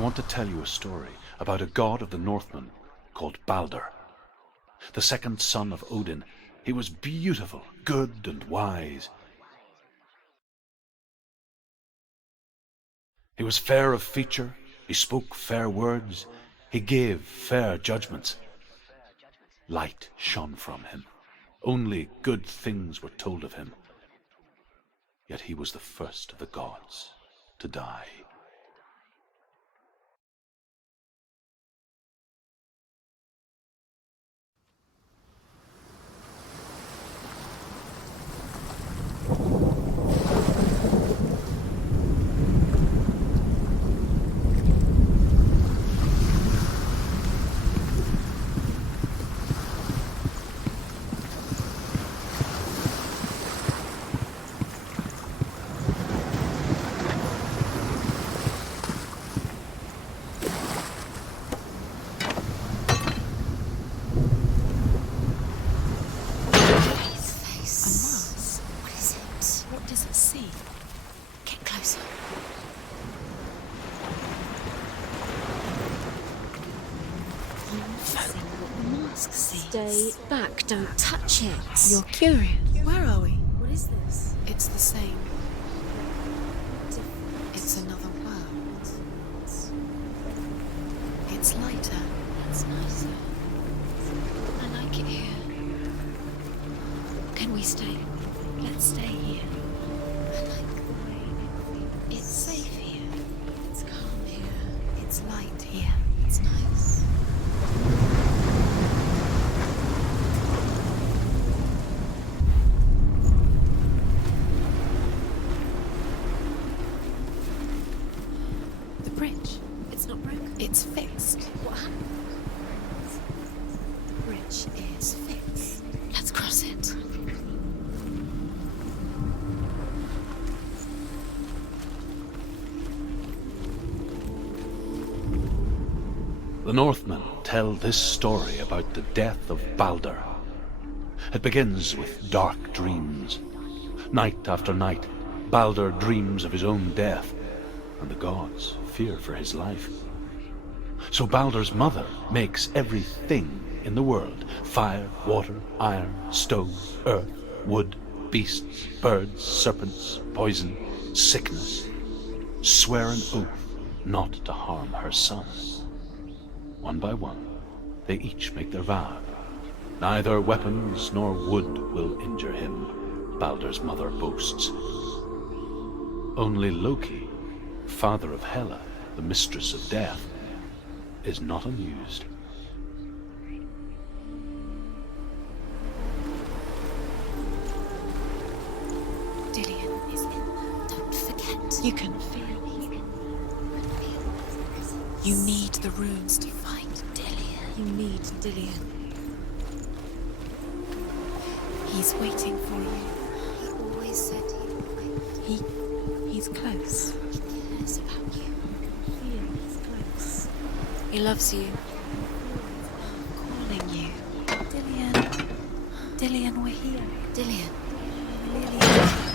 want to tell you a story about a god of the Northmen called Balder. The second son of Odin, he was beautiful, good and wise. He was fair of feature, he spoke fair words, he gave fair judgments. Light shone from him. Only good things were told of him. Yet he was the first of the gods to die. Stay back, don't touch it. You're curious. Where are we? What is this? It's the same. It's another world. It's lighter. It's nicer. I like it here. Can we stay? Let's stay here. I like the way it's safe here. It's calm here. It's light here. It's nice. Bridge. It's not broken. It's fixed. What happened? The bridge is fixed. Let's cross it. The Northmen tell this story about the death of Balder. It begins with dark dreams. Night after night, Balder dreams of his own death, and the gods fear for his life. So Balder's mother makes everything in the world: fire, water, iron, stone, earth, wood, beasts, birds, serpents, poison, sickness, swear an oath not to harm her son. One by one, they each make their vow. Neither weapons nor wood will injure him, Balder's mother boasts. Only Loki, father of Hela, the mistress of death, is not amused. Dillion is in there. Don't forget. You can feel. You need the runes to find Dillion. You need Dillion. He's waiting for you. He always said he would find. He's close. He cares about you. Feel he's close. He loves you. Calling you. Dillion. Dillion, we're here. Dillion. Dillion.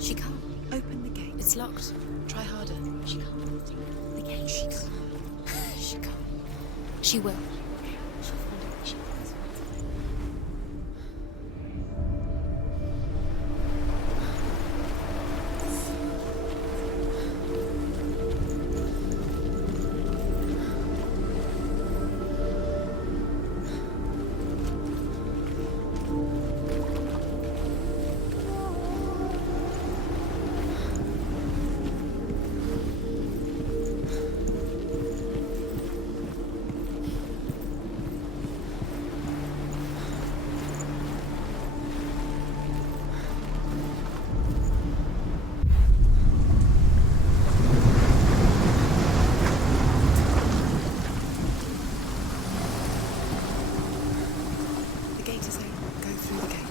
She can't. Open the gate. It's locked. Try harder. She can't. The gate. She can't. She can't. She will. She'll find a way. She will.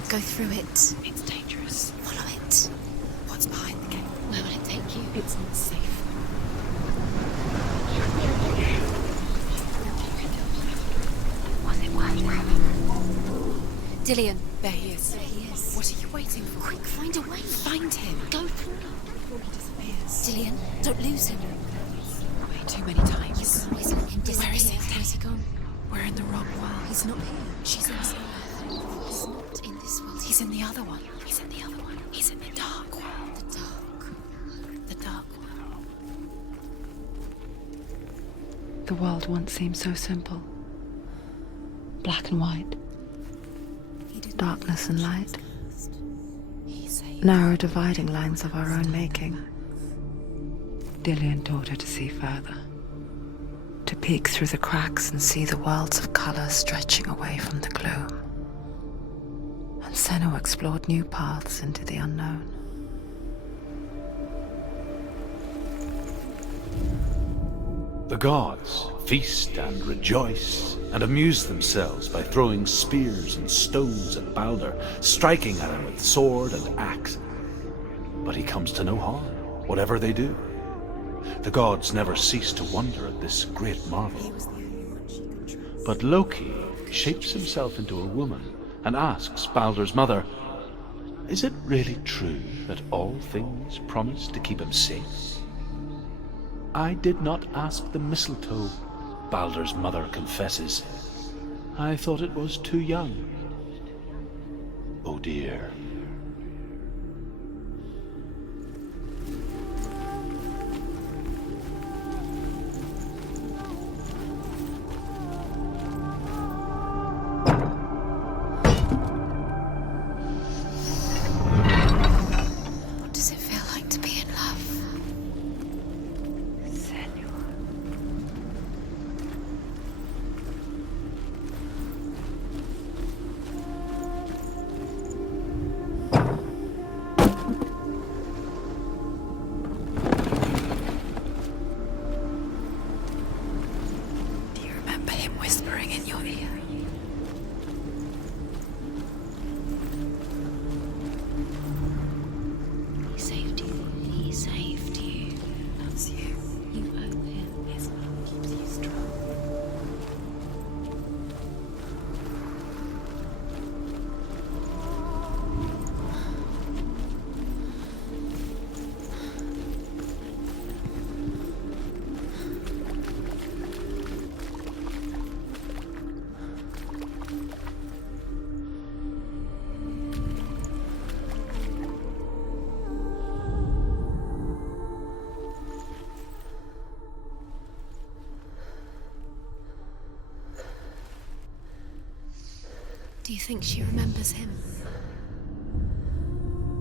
Go through it. It's dangerous. Follow it. What's behind the gate? Where will it take you? It's not safe. Dillian, there he is. There he is. What are you waiting for? Quick, find a way. Find him. Go before he disappears. Dillian, don't lose him. Way too many times. He's letting him disappear. Where is he? Where's he gone? We're in the wrong world. He's not here. She's in this world. He's not in this world. He's in the other one. He's in the other one. He's in the dark world. the dark. The dark world. The world once seemed so simple. Black and white, He didn't darkness and light, He saved. narrow dividing lines of our own making. Dillian taught her to see further, to peek through the cracks and see the worlds of color stretching away from the gloom. And Senua explored new paths into the unknown. The gods feast and rejoice and amuse themselves by throwing spears and stones at Balder, striking at him with sword and axe. But he comes to no harm, whatever they do. The gods never cease to wonder at this great marvel. But Loki shapes himself into a woman and asks Balder's mother, "Is it really true that all things promise to keep him safe?" "I did not ask the mistletoe," Balder's mother confesses. "I thought it was too young." Oh dear. What does it feel like to be in love? Do you remember him whispering in your ear? He saved you. He saved you. That's you. You owe him. His love keeps you strong. Do you think she remembers him?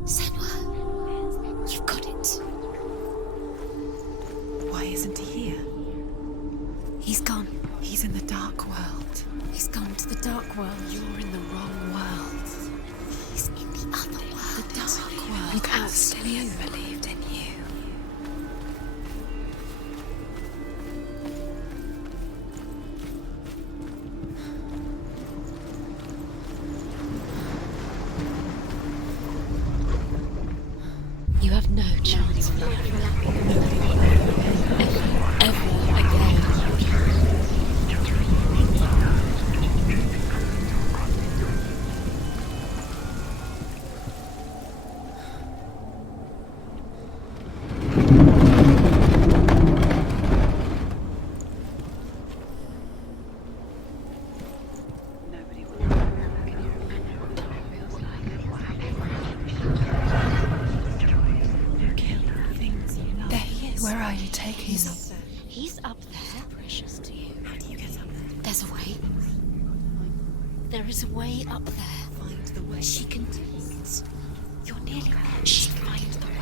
Senua, you've got it. Why isn't he here? He's gone. He's in the dark world. He's gone to the dark world. You're in the wrong world. He's in the other world. The dark world. And As Dillian believed in you. You have no chance of love. Ever again. There he is. Where are you taking me? He's up there. Precious to you. How do you get up there? There's a way. There is a way up there. Find the way. She can do it. You're nearly there. She can find the way.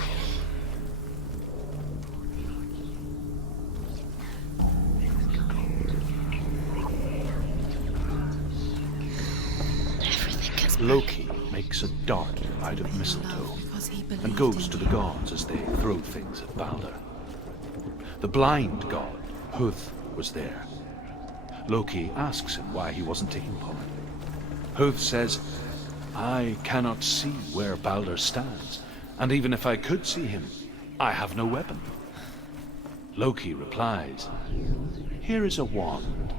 Everything gets Loki makes a dart out of mistletoe and goes to the gods as they throw things at Balder. The blind god, Huth, was there. Loki asks him why he wasn't taking part. Huth says, "I cannot see where Balder stands, and even if I could see him, I have no weapon." Loki replies, "Here is a wand.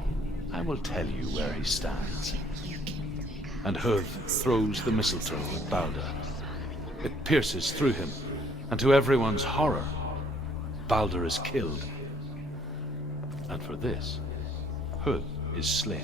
I will tell you where he stands." You can. and Hoof throws the mistletoe at Balder. It pierces through him, and to everyone's horror, Balder is killed. And for this, Hoof is slain.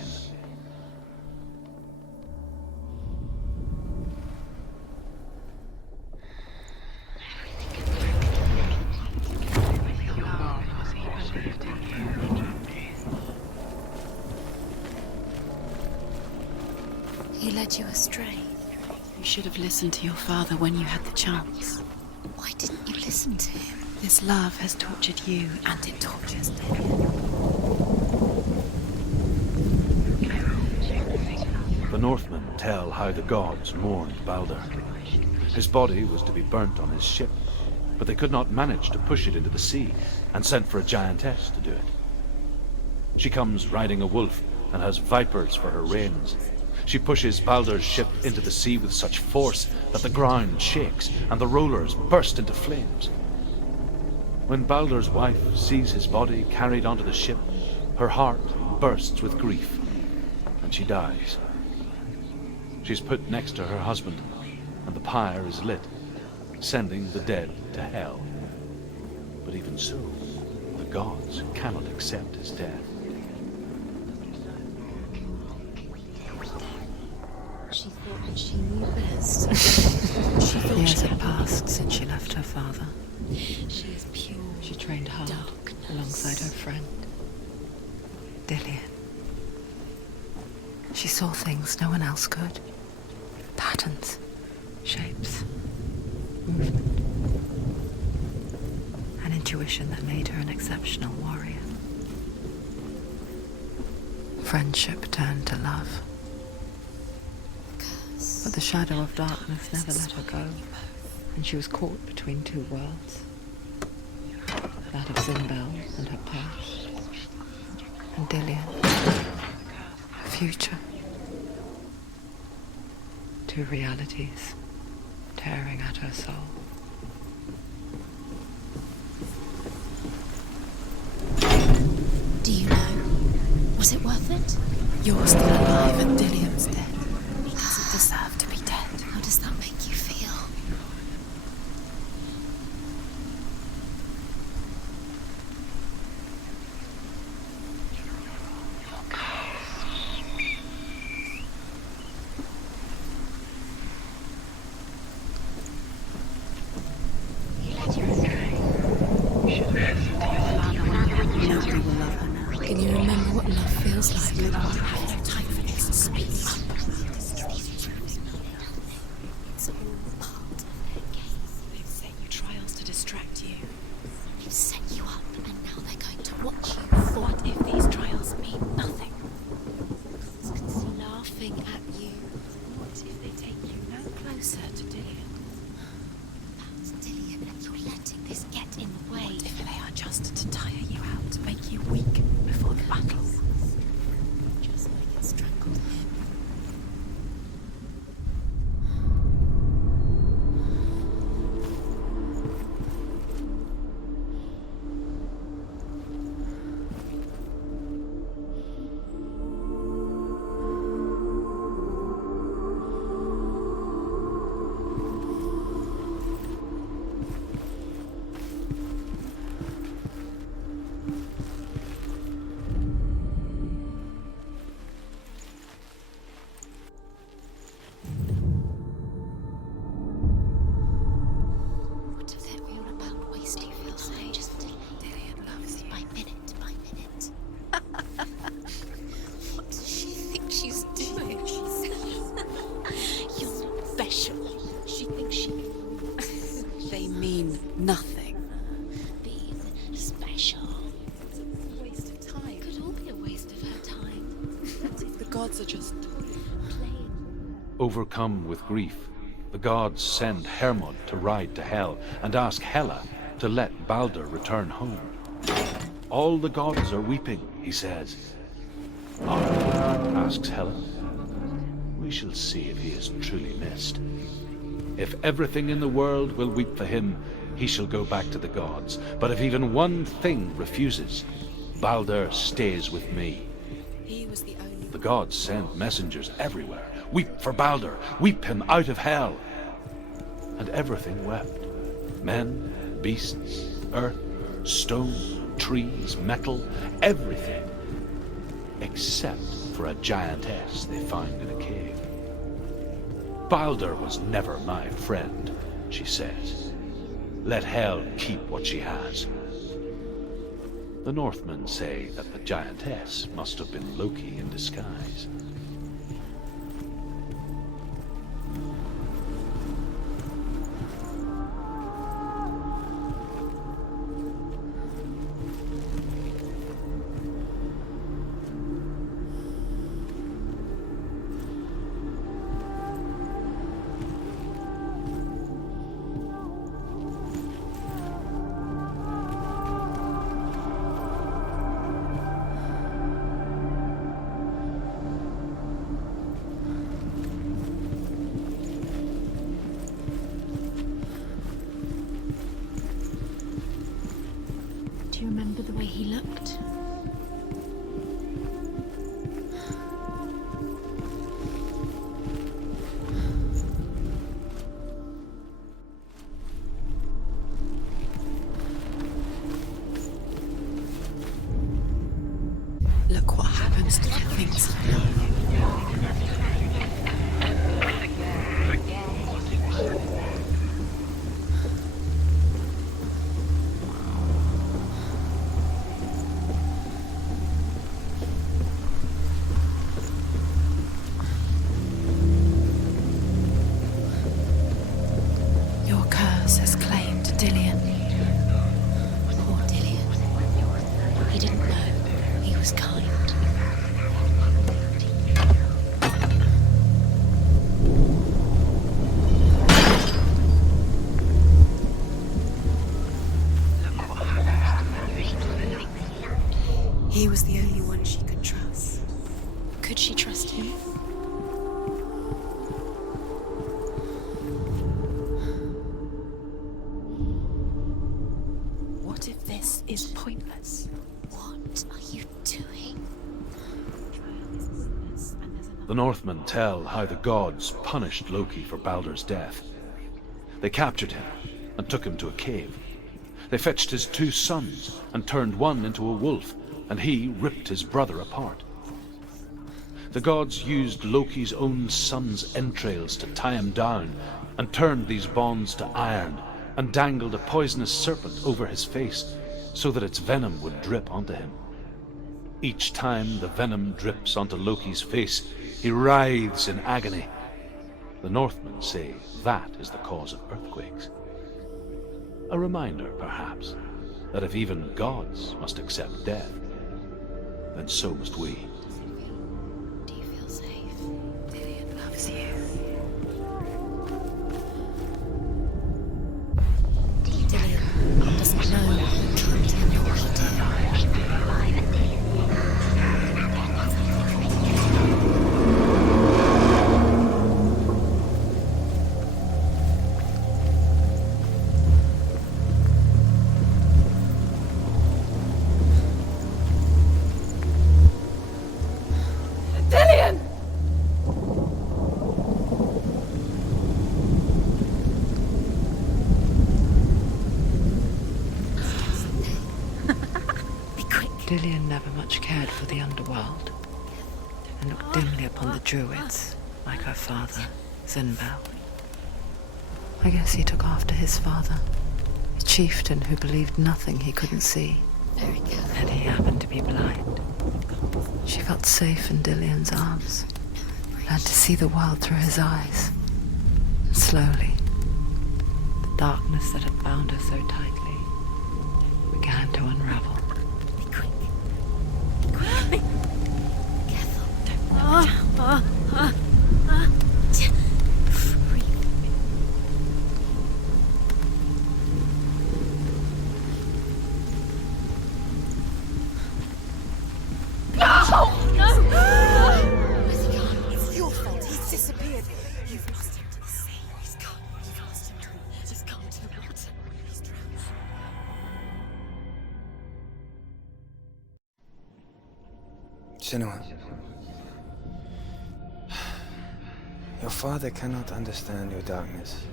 He led you astray. You should have listened to your father when you had the chance. Why didn't you listen to him? This love has tortured you, and it tortures Debe. The Northmen tell how the gods mourned Balder. His body was to be burnt on his ship, but they could not manage to push it into the sea, and sent for a giantess to do it. She comes riding a wolf and has vipers for her reins. She pushes Balder's ship into the sea with such force that the ground shakes and the rollers burst into flames. When Balder's wife sees his body carried onto the ship, her heart bursts with grief, and she dies. She's put next to her husband, and the pyre is lit, sending the dead to hell. But even so, the gods cannot accept his death. She thought that she knew best. Years had passed since she left her father. She is pure. She trained hard darkness. alongside her friend, Dillian. She saw things no one else could. Patterns, shapes, movement. An intuition that made her an exceptional warrior. Friendship turned to love. But the shadow of darkness never let her go, and she was caught between two worlds. That of Zimbel and her past, and Dillian, her future. Two realities tearing at her soul. Do you know? Was it worth it? You're still alive and Dillian's dead. He doesn't deserve to be dead. How does that make you feel? Nobody will love her now. Can you remember what love feels like? I have no time for this. Speak up. It's all part of their game. They've set you trials to distract you. They've set you up, and now they're going to watch you. What if these trials mean nothing? It's laughing at you. What if they take you no closer to Dillian? That's Dillian, and you're letting this get in the way. What if they are just to tire you out, to make you weak before the battle? Just like it strangled him. What if they're all about wasting your time? Just Dillian loves you. By minute. What does she think she's doing? You're not special. She thinks she They mean nothing. being special. It's a waste of time. It could all be a waste of her time. The gods are just Playing. Overcome with grief, the gods send Hermod to ride to Hell and ask Hela to let Balder return home. All the gods are weeping, he says. Asks Hela. We shall see if he is truly missed. If everything in the world will weep for him, he shall go back to the gods. But if even one thing refuses, Balder stays with me. he was the only The gods send messengers everywhere, Weep for Balder! Weep him out of hell! And everything wept. Men, beasts, earth, stone, trees, metal, everything. Except for a giantess they found in a cave. Balder was never my friend, she says. Let Hel keep what she has. The Northmen say that the giantess must have been Loki in disguise. Do you remember the way he looked? Look what happens to the things of love. Your curse has claimed Dillion. Poor Dillion. He didn't know. He was kind. He was the only one she could trust. Could she trust him? What if this is pointless? What are you doing? The Northmen tell how the gods punished Loki for Balder's death. They captured him and took him to a cave. They fetched his 2 sons and turned one into a wolf, and he ripped his brother apart. The gods used Loki's own son's entrails to tie him down and turned these bonds to iron and dangled a poisonous serpent over his face so that its venom would drip onto him. Each time the venom drips onto Loki's face, he writhes in agony. The Northmen say that is the cause of earthquakes. A reminder, perhaps, that if even gods must accept death, then so must we. Do you feel safe? Dillion loves you. Dillion doesn't know what truth and what he did. Dillion never much cared for the underworld and looked dimly upon the druids, like her father, Zinbel. I guess he took after his father, a chieftain who believed nothing he couldn't see, Very careful. and he happened to be blind. She felt safe in Dillion's arms, learned to see the world through his eyes, and slowly, the darkness that had bound her so tightly began to unravel. Be quick. Be quick. Careful. Don't knock down. Breathe. Where's he gone? It's your fault. He's disappeared. You've lost him to the sea. He's gone. You've lost him to the... Just gone to the water. He's drowned. Senua. Your father cannot understand your darkness.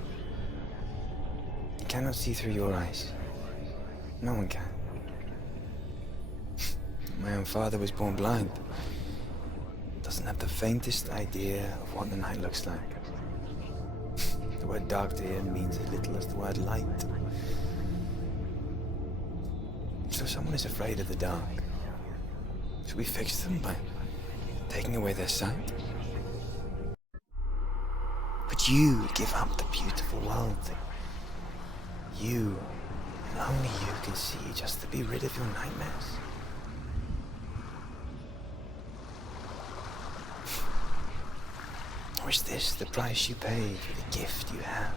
He cannot see through your eyes. No one can. My own father was born blind. Doesn't have the faintest idea of what the night looks like. The word dark to him means as little as the word light. So someone is afraid of the dark. Should we fix them by taking away their sight? But you give up the beautiful world. You, and only you, can see just to be rid of your nightmares. Or is this the price you pay for the gift you have?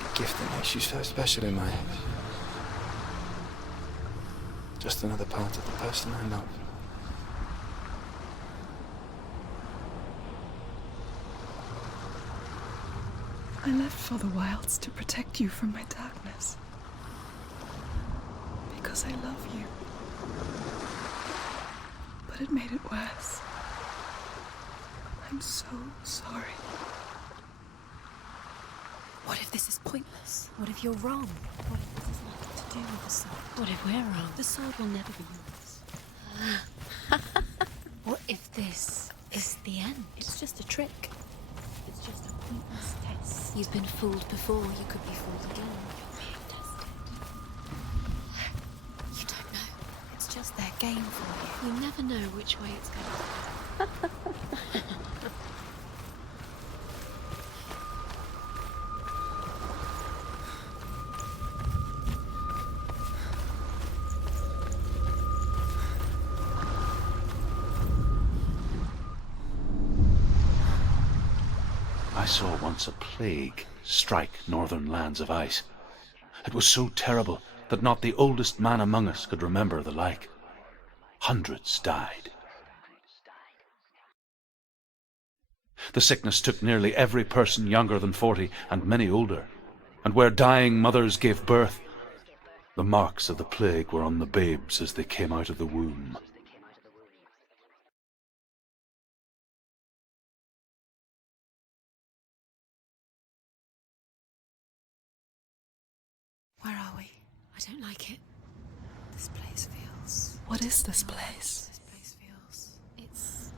A gift that makes you so special in my eyes. Just another part of the person I love. I left for the wilds to protect you from my darkness. Because I love you. But it made it worse. I'm so sorry. What if this is pointless? What if you're wrong? What if this has nothing to do with the sword? What if we're wrong? The sword will never be yours. What if this is the end? It's just a trick. It's just a pointless test. You've been fooled before, you could be fooled again. You're being tested. You don't know. It's just their game for you. You never know which way it's going. I saw once a plague strike northern lands of ice. It was so terrible that not the oldest man among us could remember the like. Hundreds died. The sickness took nearly every person younger than 40 and many older, and where dying mothers gave birth, the marks of the plague were on the babes as they came out of the womb. Where are we? I don't like it. This place feels... What is this place? This place feels... It's...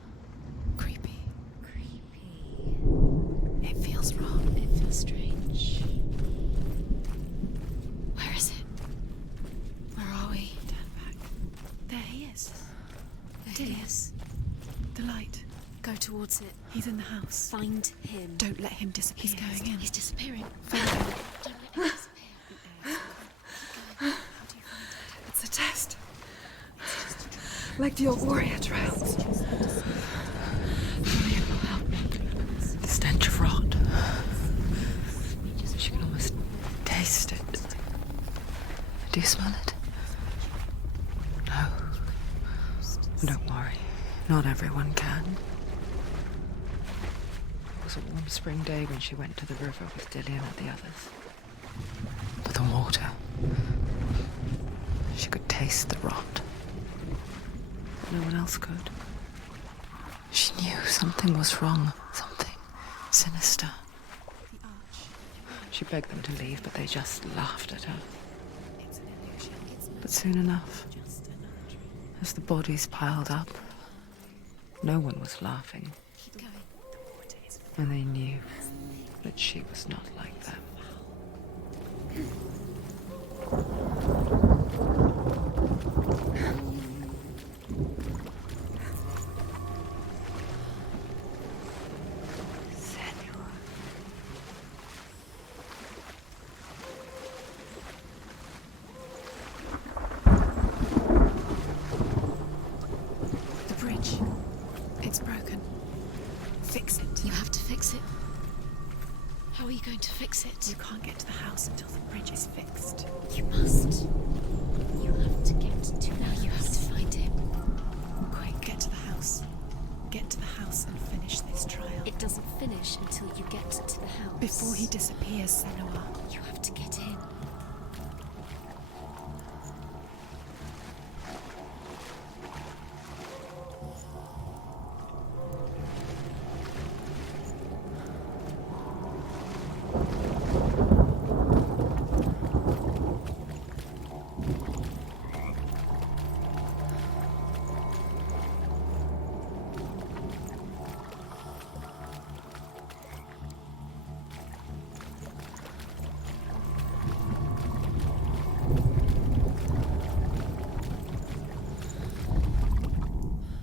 creepy. Creepy. It feels wrong. It feels strange. Where is it? Where are we? Turn back. There he is. There he is. The light. Go towards it. He's in the house. Find him. Don't let him disappear. He's going in. He's disappearing. Find him. Don't let him disappear. It's a test. Like the old warrior trials. Surely it will help me. The stench of rot. She can almost taste it. Do you smell it? No. Don't worry. Not everyone can. It was a warm spring day when she went to the river with Dillian and the others. But the water... She could taste the rot. But no one else could. She knew something was wrong. Something sinister. She begged them to leave, but they just laughed at her. But soon enough, as the bodies piled up, no one was laughing. And they knew that she was not like them. Senua. The bridge. It's broken. Fix it. You have to fix it. How are you going to fix it? You can't get to the house until the bridge is fixed. You must. You have to get to now. You have to find him. Quick, get to the house. Get to the house and finish this trial. It doesn't finish until you get to the house. Before he disappears, Senua. You have to get in.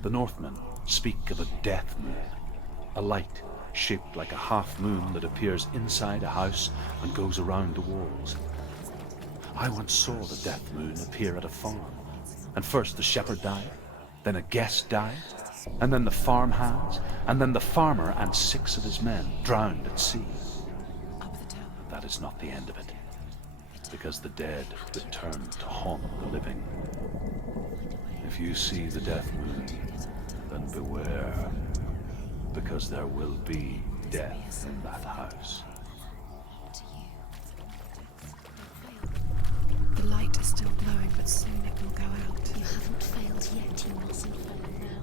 The Northmen speak of a death moon, a light shaped like a half moon that appears inside a house and goes around the walls. I once saw the death moon appear at a farm, and first the shepherd died, then a guest died, and then the farmhands, and then the farmer and 6 of his men drowned at sea. But that is not the end of it, because the dead return to haunt the living. If you see the death moon, then beware, because there will be death in that house. The light is still glowing, but soon it will go out. You haven't failed yet, you mustn't fail now.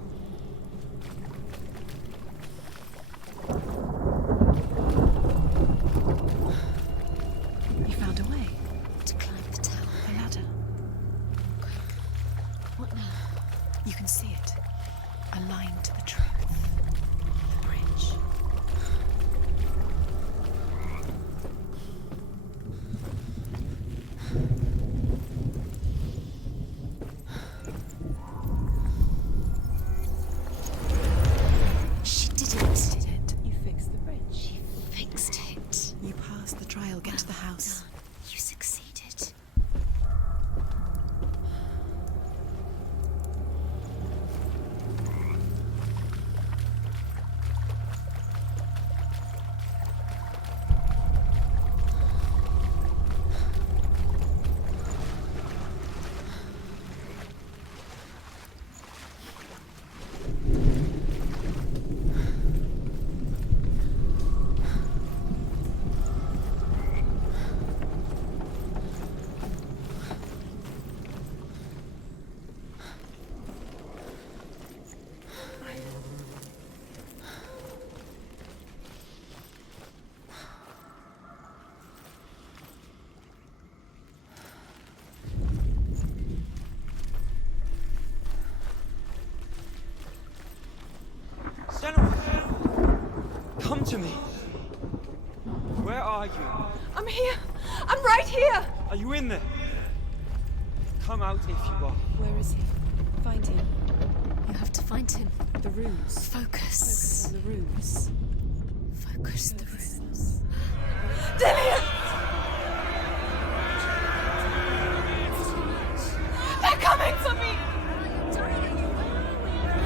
You found a way To climb the tower. a ladder. What now? You can see it. A line to the truth. The bridge. She did it. Did it? You fixed the bridge. She fixed it. You passed the trial. Get to the house. You succeeded. Senua! Come to me! Where are you? I'm here. I'm right here. Are you in there? Come out if you are. Where is he? Find him. You have to find him. The runes. Focus. On the runes. Focus the runes. Dillian! They're coming for me!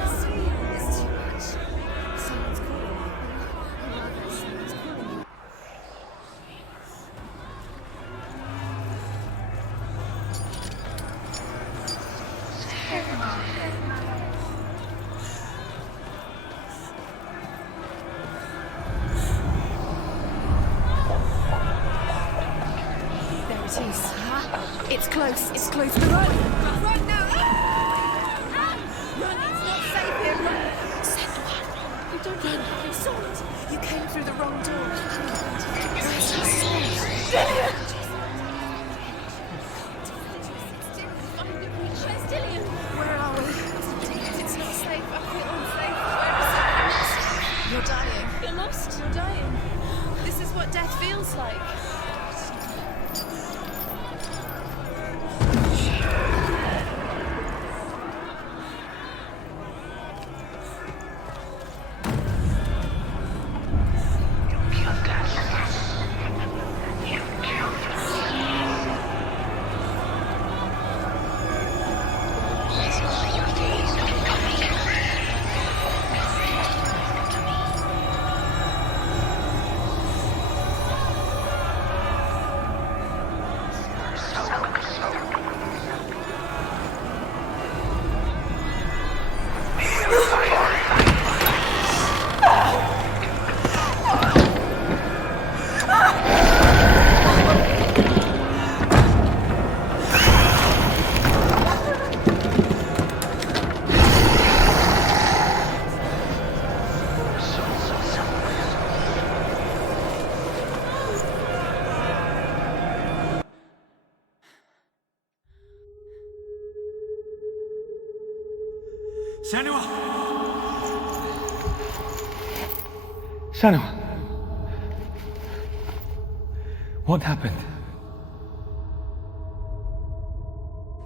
It's too much. Someone's calling you. Someone's calling you. There it is. It's close. It's close. Run! Run now! Run! It's not safe here. Run! Senua! You don't run. You saw it. You came through the wrong door. Dillian! Where's Dillian? Where are we? It's not safe. I feel unsafe. Where is it? You're dying. You're lost. You're dying. This is what death feels like. Senua! Senua! What happened?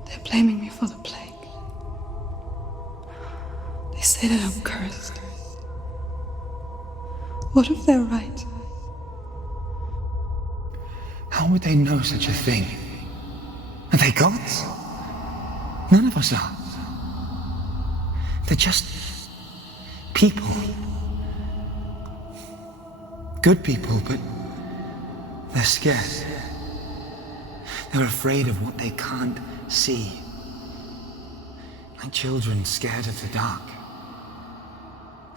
They're blaming me for the plague. They say that I'm cursed? What if they're right? How would they know such a thing? Are they gods? None of us are. They're just people. Good people, but they're scared. They're afraid of what they can't see. Like children scared of the dark.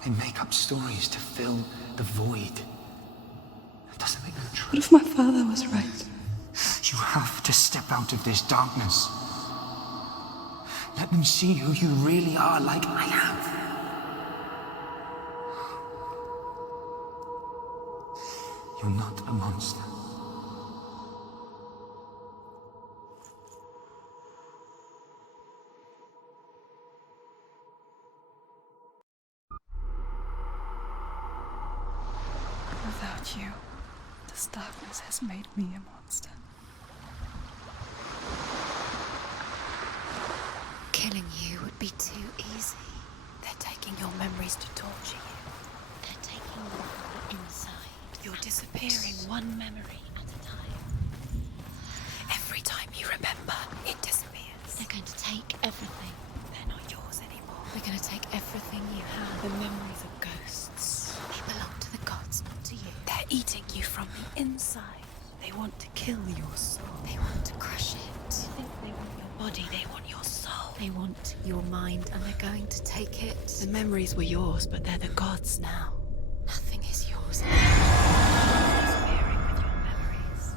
They make up stories to fill the void. That doesn't make them true. What if my father was right? You have to step out of this darkness. Let them see who you really are, like I have. You're not a monster. Without you, this darkness has made me a monster. Killing you would be too easy. They're taking your memories to torture you. They're taking them from the inside. You're disappearing one memory at a time. Every time you remember, it disappears. They're going to take everything. They're not yours anymore. They're going to take everything you have. The memories of ghosts. They belong to the gods, not to you. They're eating you from the inside. They want to kill your soul. They want to crush it. You think they want your body, they want your soul. They want your mind, and they're going to take it. The memories were yours, but they're the gods now. Nothing is yours now. Disappearing with your memories.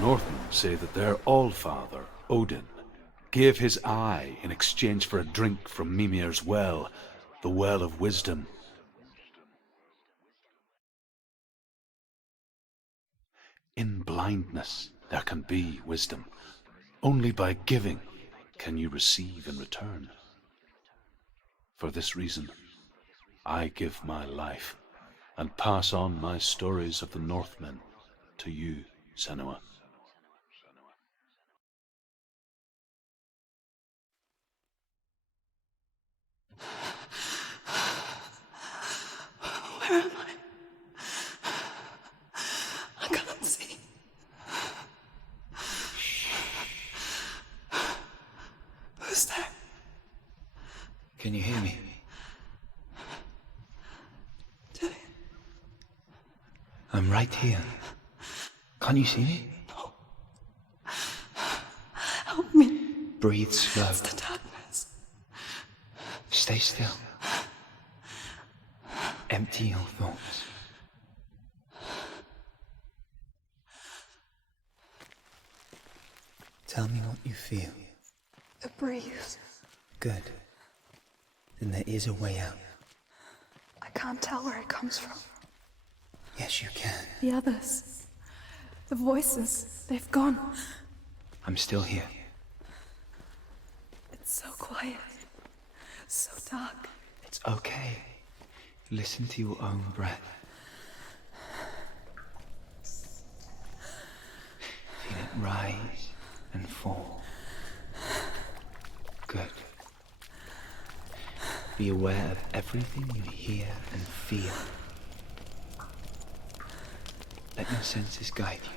Northmen say that their Allfather, Odin, gave his eye in exchange for a drink from Mimir's well, the well of wisdom. In blindness there can be wisdom. Only by giving can you receive in return. For this reason, I give my life and pass on my stories of the Northmen to you, Senua. Where am I? I can't see. Who's there? Can you hear me? Dillian. I'm right here. Can't you see me? No. Help me. Breathe slow. It's the darkness. Stay still. Empty your thoughts. Tell me what you feel. The breeze. Good. Then there is a way out. I can't tell where it comes from. Yes, you can. The others. The voices. They've gone. I'm still here. It's so quiet. So dark. It's okay. Listen to your own breath. Feel it rise and fall. Good. Be aware of everything you hear and feel. Let your senses guide you.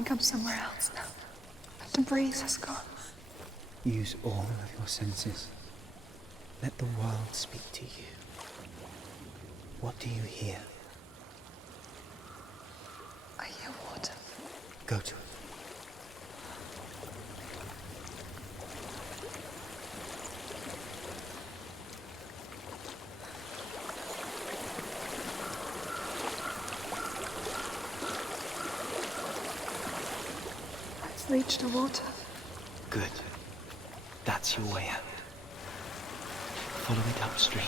think I'm somewhere else now. The breeze has gone. Use all of your senses. Let the world speak to you. What do you hear? I hear water. Go to it. I've reached the water. Good. That's your way out. Follow it upstream.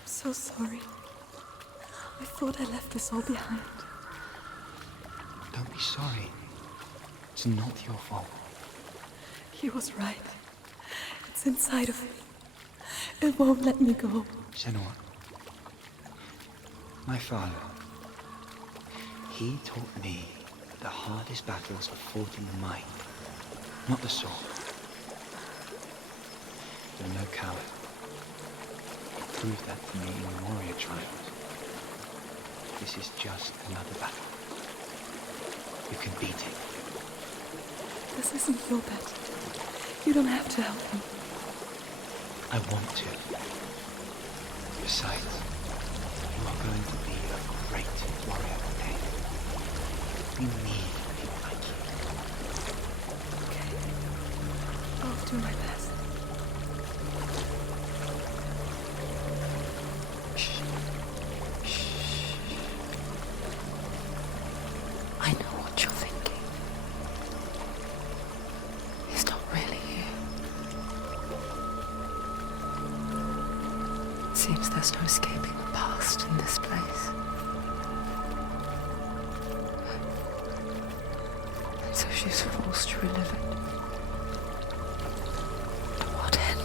I'm so sorry. I thought I left this all behind. Don't be sorry. It's not your fault. He was right. It's inside of me. It won't let me go. Senua. My father. He taught me that the hardest battles are fought in the mind, not the sword. You're no coward. You proved that to me in the warrior trials. This is just another battle. You can beat it. This isn't your battle. You don't have to help me. I want to. Besides, you are going to be a great warrior one day. We need people like you. Okay. I'll do my best. Shh. Shh. I know what you're thinking. He's not really here. Seems there's no escaping the past in this place. And so she's forced to relive it. To what end?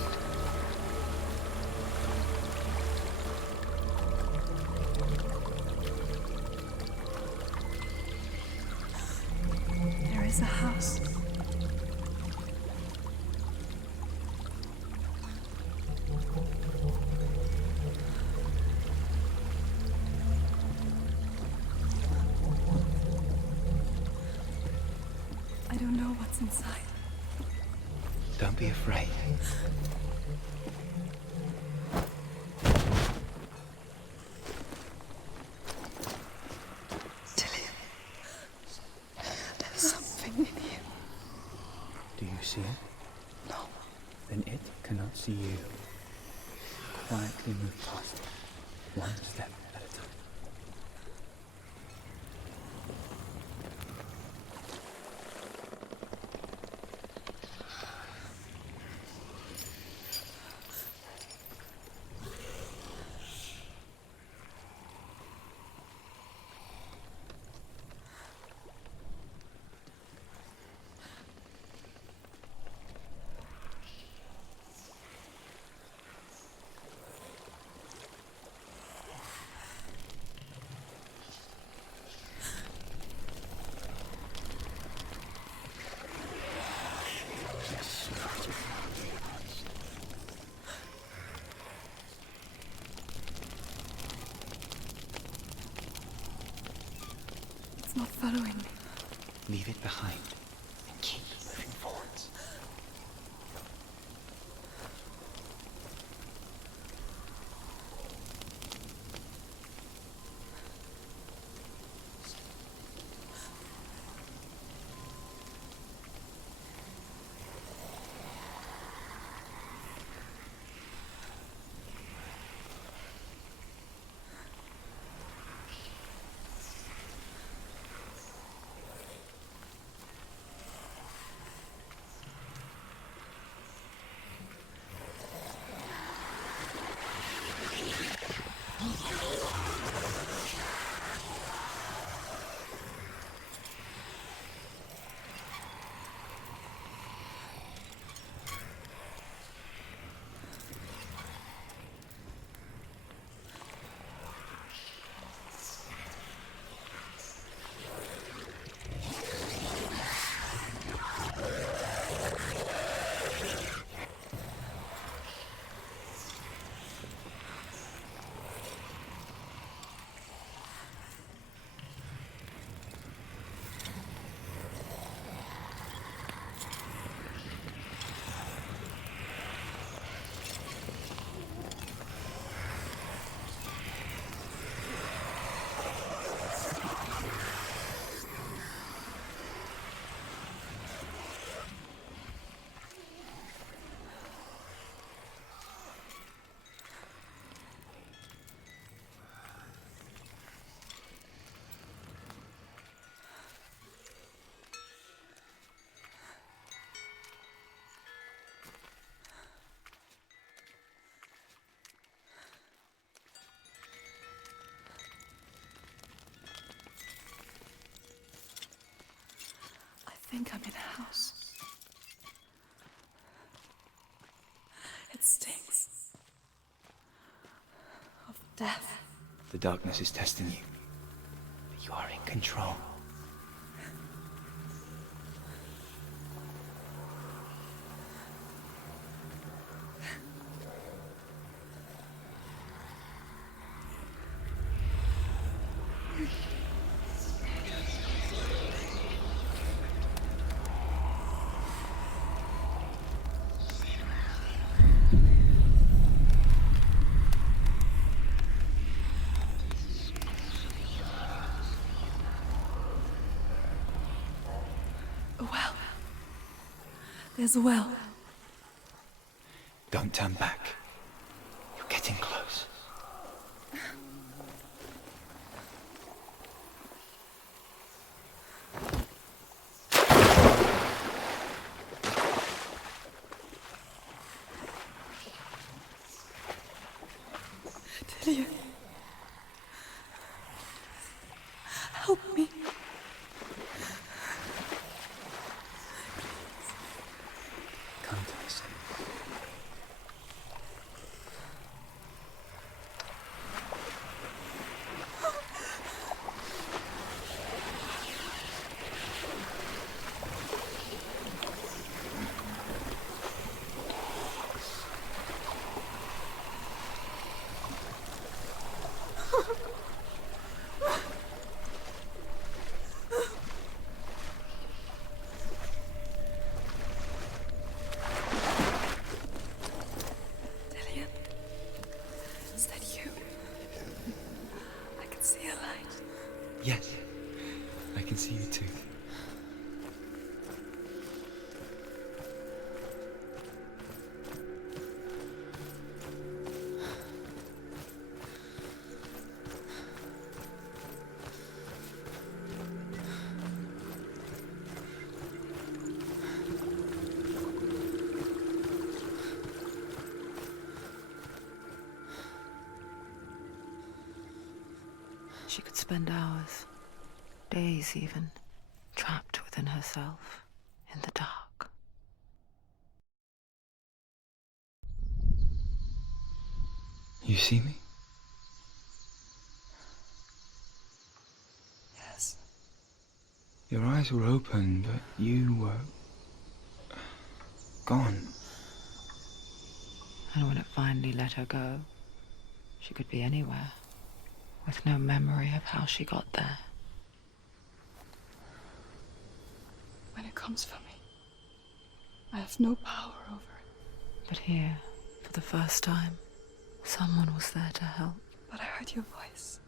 There is a house. I don't know what's inside. Don't be afraid. Dillian, there's something in here. Do you see it? No. Then it cannot see you. Quietly move past it, one step at a time. It's not following me. Leave it behind and keep moving forwards. think I'm in a house. It stinks of death. The darkness is testing you, but you are in control. A well. There's a well. Don't turn back. You're getting close. Dillian. Help me. Come to me, Senua. Dillian. Is that you? I can see a light. Yes, I can see you too. She could spend hours, days even, trapped within herself, in the dark. You see me? Yes. Your eyes were open, but you were gone. And when it finally let her go, she could be anywhere, with no memory of how she got there. When it comes for me, I have no power over it. But here, for the first time, someone was there to help. But I heard your voice.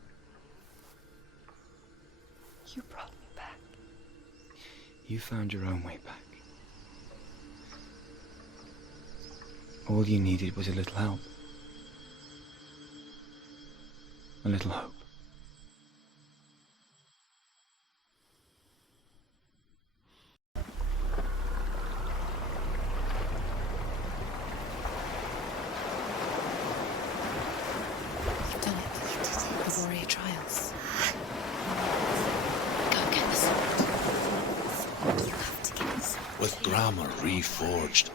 You brought me back. You found your own way back. All you needed was a little help. A little hope. You've done it. You did it. The warrior trials. Go get the sword. You have to get the sword. With grammar reforged,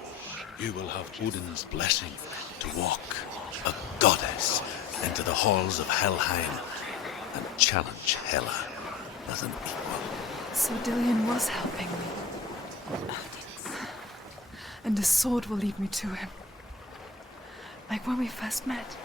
you will have Odin's blessing to walk, a goddess, into the halls of Helheim and challenge Hela as an equal. So Dillian was helping me. And the sword will lead me to him. Like when we first met.